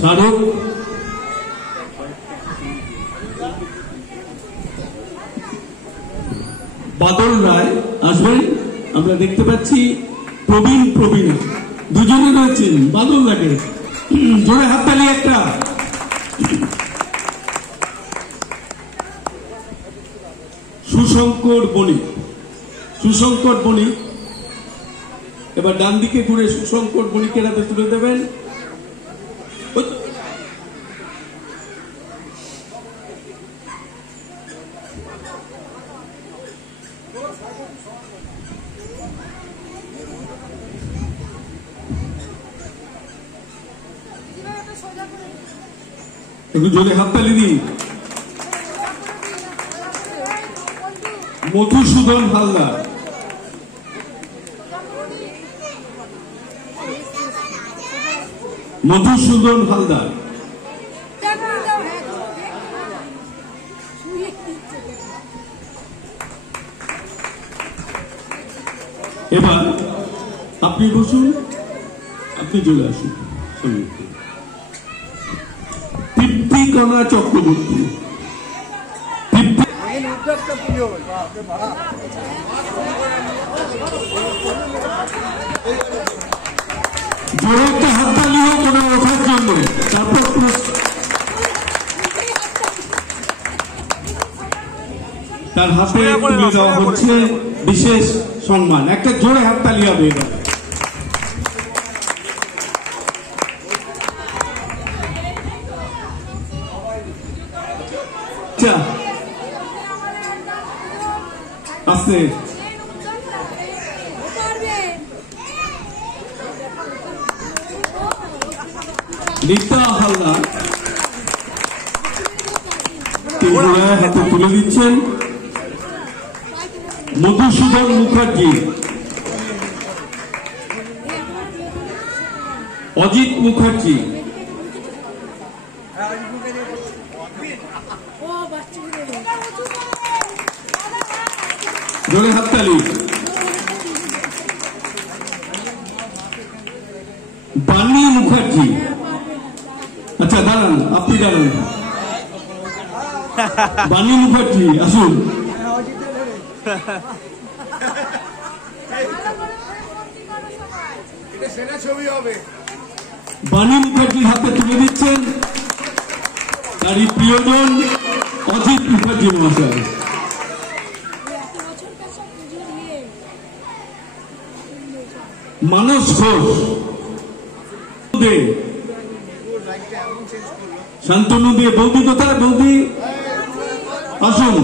স্মারক বাদল রায় আসবেন। আমরা দেখতে পাচ্ছি প্রবীণ প্রবীণা দুজনে রয়েছেন। বাদল লাগে জোরে হাততালি একটা। সুশঙ্কর বণিক, সুশঙ্কর বণিক এবার ডান দিকে ঘুরে সুশঙ্কর বণিকের হাতে তুলে দেবেন। একটু জোরে হাততালি দিন। মধুসূদন হালদার, মধুসূদন হালদার এবার আপনি বসুন, আপনি চলে আসুন। তৃপ্তিকণা চক্রবর্তী, জোরে একটা হাততালি হোক ওনার ওঠার জন্য। তারপর তার হাতে তুলে দেওয়া হচ্ছে বিশেষ সম্মান। একটা জোরে হাততালি হবে এবার। আছে রিতা হালদার হাতে তুলে দিচ্ছেন। মধুসূদন মুখার্জি, অজিত মুখার্জি, জোরে হাততালি। বাণী মুখার্জি, আচ্ছা দাঁড়ান, আপনি দাঁড়ান। বাণী মুখার্জি আসুন। বাণী মুখার্জির হাতে তুলে দিচ্ছেন তারই প্রিয়জন অজিত মুখার্জি মহাশয়। মানস ঘোষ, শান্তনু দে, বৌদি কোথায়? বৌদি আসুন।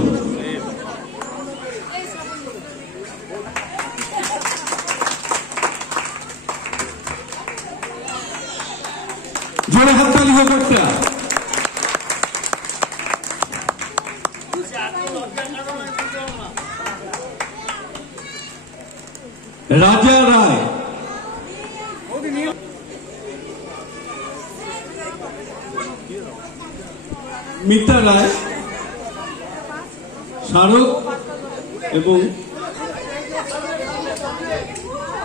জোরে হাততালি হোক একটা। রাজা রায়, মিতা রায়, স্মারক এবং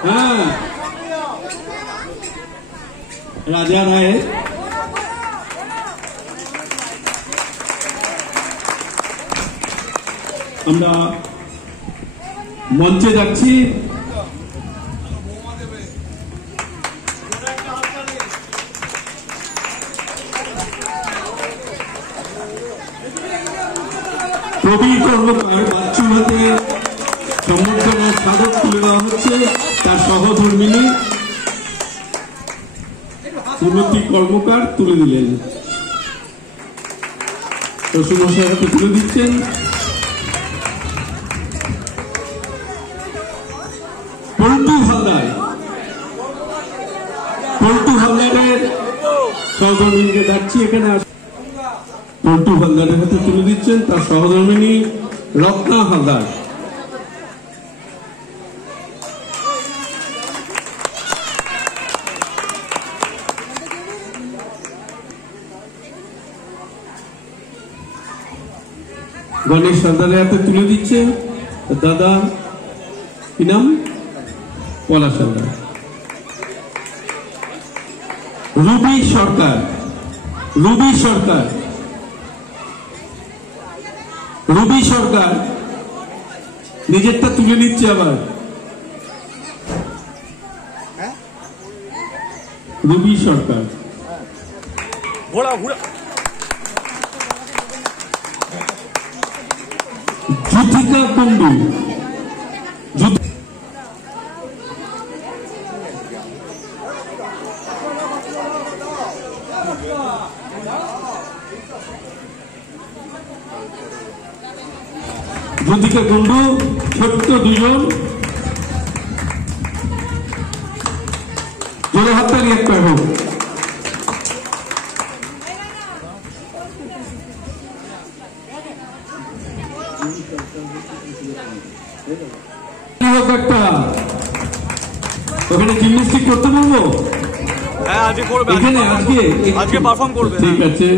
হ্যাঁ রাজা রায় আমরা মঞ্চে যাচ্ছি। প্রবীর কর্মকার বাচ্চু হাতে সম্বর্ধনা স্মারক তুলে দেওয়া হচ্ছে। তার সহধর্মিনী উন্নতি কর্মকার তুলে দিলেন, শ্বশুরমশাই হাতে তুলে দিচ্ছেন। পল্টু হালদার, পল্টু হালদারের সহধর্মিনীকে ডাকছি এখানে। পল্টু হালদারের হাতে তুলে দিচ্ছেন তার সহধর্মিনী রত্না হালদার। গণেশ হালদারের হাতে তুলে দিচ্ছে দাদা, কি নাম? পলাশ হালদার। রুবি সরকার, রুবি সরকার, রুবি সরকার নিজেরটা তুলে নিচ্ছে আবার। রুবি সরকার, যুথিকা কুন্ডু, যুথিকা কুন্ডু, ছোট্ট দুজন, জোরে হাততালি একটা হোক। ওখানে জিমন্যাস্টিক করতে পারবো? হ্যাঁ, আজকে করবে, আজকে পারফর্ম করবে। ঠিক আছে,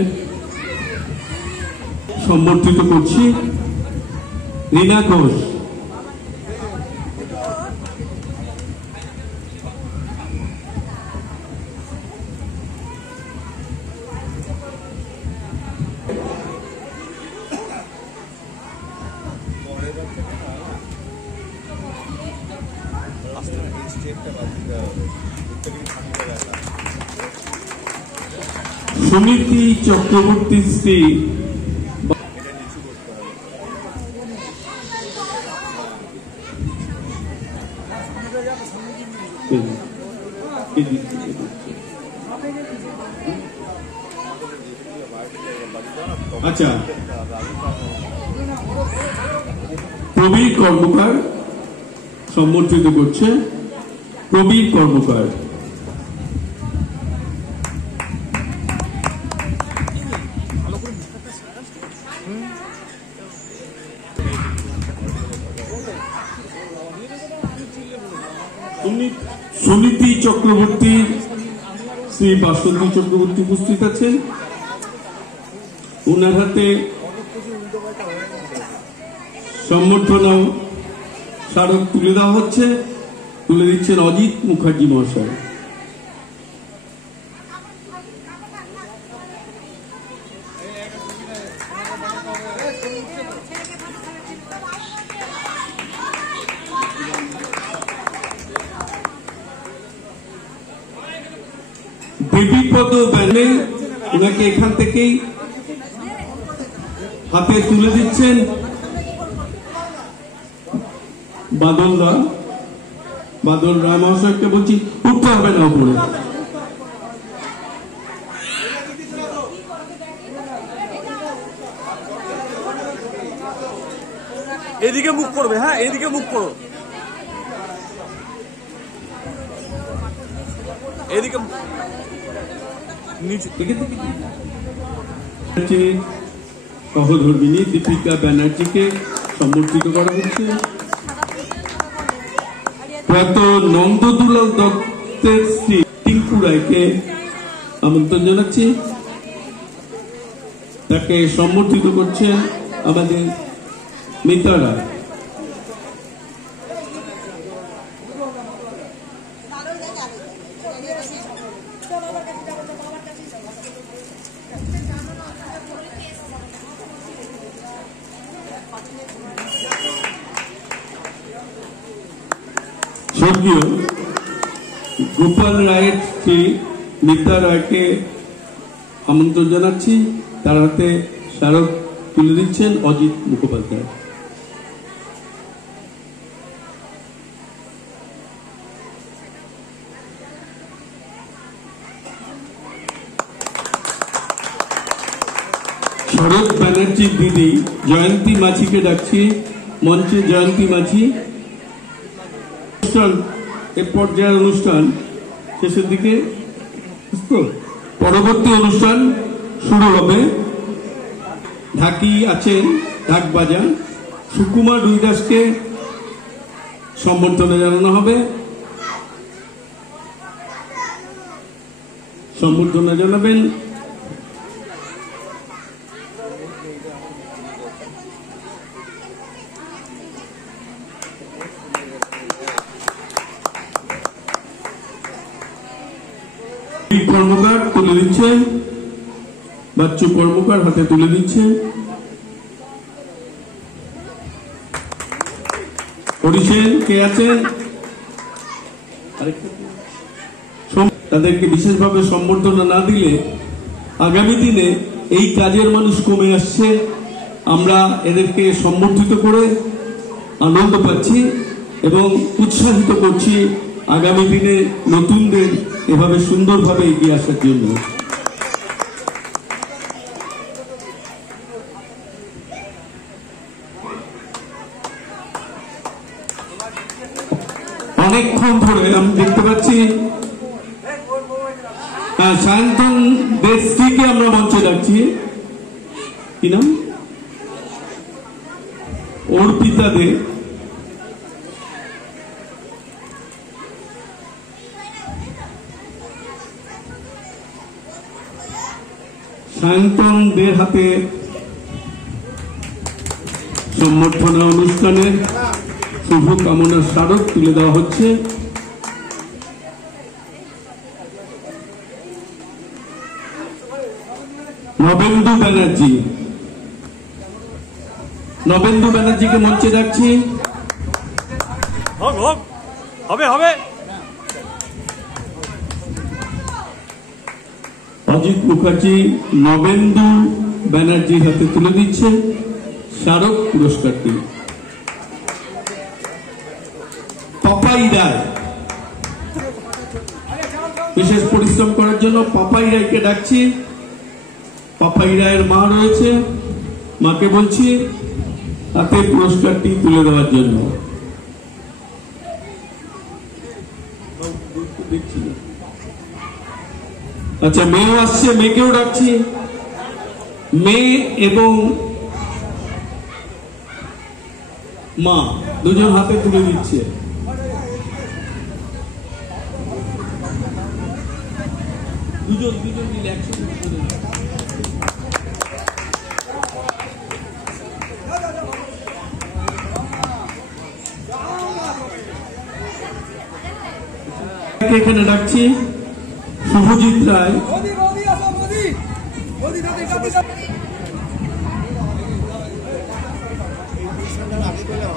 সম্বর্ধিত করছি রীনা ঘোষ। সুনীতি চক্রবর্তী শ্রী, আচ্ছা, প্রবীর কর্মকার সম্বর্ধিত করছে, প্রবীর কর্মকার। সুনীতি চক্রবর্তী, শ্রী বাসন্তী চক্রবর্তী উপস্থিত আছেন। ওনার হাতে সম্বর্ধনা স্মারক তুলে দেওয়া হচ্ছে, তুলে দিচ্ছেন অজিত মুখার্জি মহাশয়। দেবীপদ ব্যানে ওনাকে এখান থেকেই হাতে তুলে দিচ্ছেন বাদল রায় মহাশয়কে। বলছি উঠতে হবে না উপরে। এদিকে মুখ করবে, হ্যাঁ এদিকে মুখ করো, এদিকে সহধর্মিনী দীপিকা ব্যানার্জিকে সম্বর্ধিত করা হচ্ছে। প্রয়াত নন্দদুলাল দত্তের স্ত্রী টিঙ্কু রায়কে আমন্ত্রণ জানাচ্ছি, তাকে সম্বর্ধিত করছেন আমাদের মিতা রায়। স্বর্গীয় গোপাল রায়ের স্ত্রী মিতা রায়কে আমন্ত্রণ জানাচ্ছি, তার হাতে স্মারক তুলে দিচ্ছেন অজিত মুখোপাধ্যায়। শরৎ ব্যানার্জি দিদি জয়ন্তী মাঝিকে ডাকছি মঞ্চে। জয়ন্তী মাঝি, এ পর্যায়ের অনুষ্ঠান শেষের দিকে, পরবর্তী অনুষ্ঠান শুরু হবে। ঢাকি আছেন, ঢাক বাজান। সুকুমার রুইদাসকে সম্বর্ধনা জানানো হবে। সম্বর্ধনা জানাবেন কর্মকার, তুলে দিচ্ছেন বাচ্চু কর্মকার হাতে তুলে দিচ্ছেন। হরিসেন কে আছেন, তাদেরকে বিশেষভাবে সম্বর্ধনা না দিলে আগামী দিনে এই কাজের মানুষ কমে আসছে। আমরা এদেরকে সম্বর্ধিত করে আনন্দ পাচ্ছি এবং উৎসাহিত করছি আগামী দিনে নতুনদের এভাবে সুন্দরভাবে এগিয়ে আসার জন্য। অনেকক্ষণ ধরে আমি দেখতে পাচ্ছি সায়ন্তন দেশটিকে আমরা মঞ্চে রাখছি। কি নাম? অর্পিতা দে। সায়ন্তন দের হাতে সম্বর্ধনা অনুষ্ঠানে শুভকামনার স্মারক তুলে দেওয়া হচ্ছে। নবেন্দু ব্যানার্জি, নবেন্দু ব্যানার্জিকে মঞ্চে ডাকছি। হবে হবে। অজিত মুখার্জি নবেন্দু ব্যানার্জির হাতে তুলে দিচ্ছে স্মারক পুরস্কারটি। পাপাই রায় বিশেষ পরিশ্রম করার জন্য পাপাই রায়কে ডাকছি। পাপাই রায়ের মা রয়েছে, মাকে বলছি হাতে পুরস্কারটি তুলে দেওয়ার জন্য। আচ্ছা, মেয়েও আসছে, মেয়েকেও ডাকছি। মেয়ে এবং মা দুজন হাতে তুলে দিচ্ছে। দুজন মিলে একসাথে তুলে দিচ্ছে। এখানে ডাকছি শুভজিৎ রায়।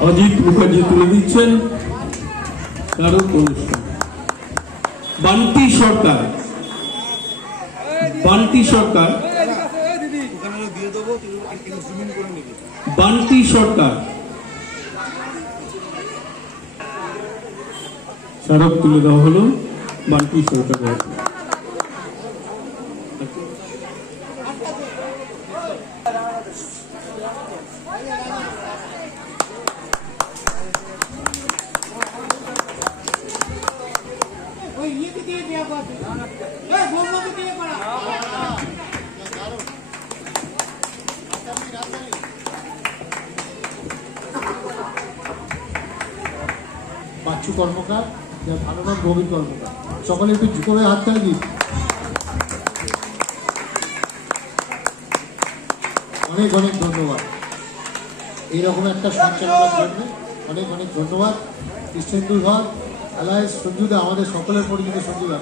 অজিত মুখার্জি তুলে দিচ্ছেন স্মারক অনুষ্ঠান। বান্টি সরকার, বান্টি সরকার, বান্টি সরকার স্মারক তুলে দেওয়া হলো বান্টি সরকার। বাচ্চু কর্মকার, যার ভালো নাম গভীর কর্মকার। সকলে একটু ঝুঁকে হাততালি দিন। অনেক অনেক ধন্যবাদ এইরকম একটা সঞ্চালনার জন্য। অনেক অনেক ধন্যবাদ। কৃষ্ণেন্দু ধর, আলাইস, সঞ্জুদা, আমাদের সকলের পরিচিত সঞ্জুদা।